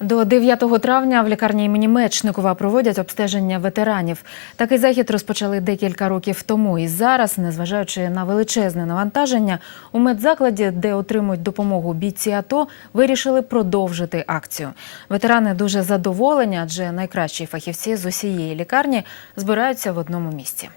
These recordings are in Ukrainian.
До 9 травня в лікарні імені Мечникова проводять обстеження ветеранів. Такий захід розпочали декілька років тому. І зараз, незважаючи на величезне навантаження, у медзакладі, де отримують допомогу бійці АТО, вирішили продовжити акцію. Ветерани дуже задоволені, адже найкращі фахівці з усієї лікарні збираються в одному місці.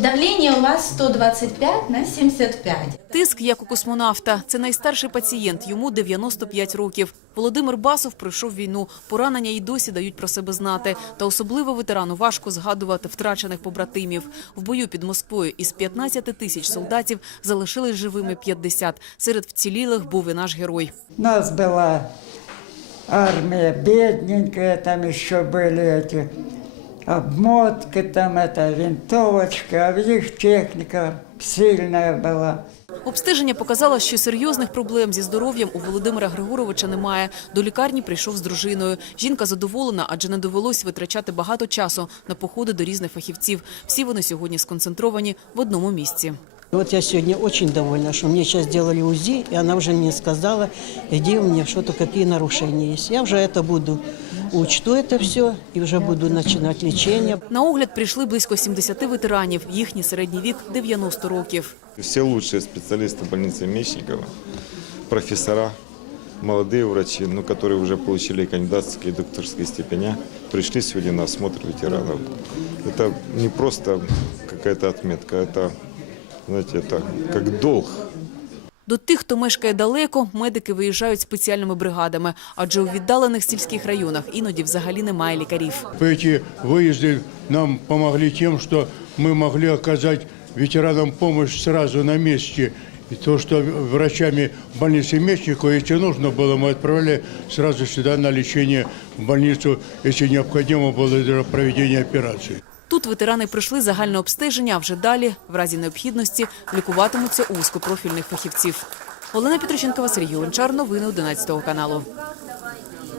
Давление у вас 125 на 75. Тиск, як у космонавта. Це найстарший пацієнт, йому 95 років. Володимир Басов пройшов війну. Поранення й досі дають про себе знати. Та особливо ветерану важко згадувати втрачених побратимів. В бою під Москвою із 15 тисяч солдатів залишились живими 50. Серед вцілілих був і наш герой. У нас была армия бедненькая, там еще были эти обмотки, там эта винтовочка, а в них техника сильная была. Обстеження показало, що серйозних проблем зі здоров'ям у Володимира Григоровича немає. До лікарні прийшов з дружиною. Жінка задоволена, адже не довелось витрачати багато часу на походи до різних фахівців. Всі вони сьогодні сконцентровані в одному місці. Вот я сегодня очень довольна, что мне сейчас сделали УЗИ, и она уже мне сказала, где у меня что-то, какие нарушения есть. Я уже это буду, учту это все, и уже буду начинать лечение. На огляд прийшли близько 70 ветеранів. Їхній середній вік 90 років. Все лучшие специалисты больницы Мечникова, профессора, молодые врачи, ну, которые уже получили кандидатские и докторские степеня, пришли сегодня на осмотр ветеранов. Это не просто какая-то отметка, это, знаете, это как долг. До тих, хто мешкає далеко, медики виїжджають спеціальними бригадами, адже у віддалених сільських районах іноді взагалі немає лікарів. Эти выезды нам помогли тем, что мы могли оказать ветеранам помощь сразу на месте. И то, что врачами больницы Мечникова, если нужно было, мы отправляли сразу сюда на лечение в больницу, если необходимо было для проведения операции. Тут ветерани пройшли загальне обстеження, а вже далі, в разі необхідності, лікуватимуться у вузькопрофільних фахівців. Олена Петроченкова, Сергій Гончар. Новини 11 каналу.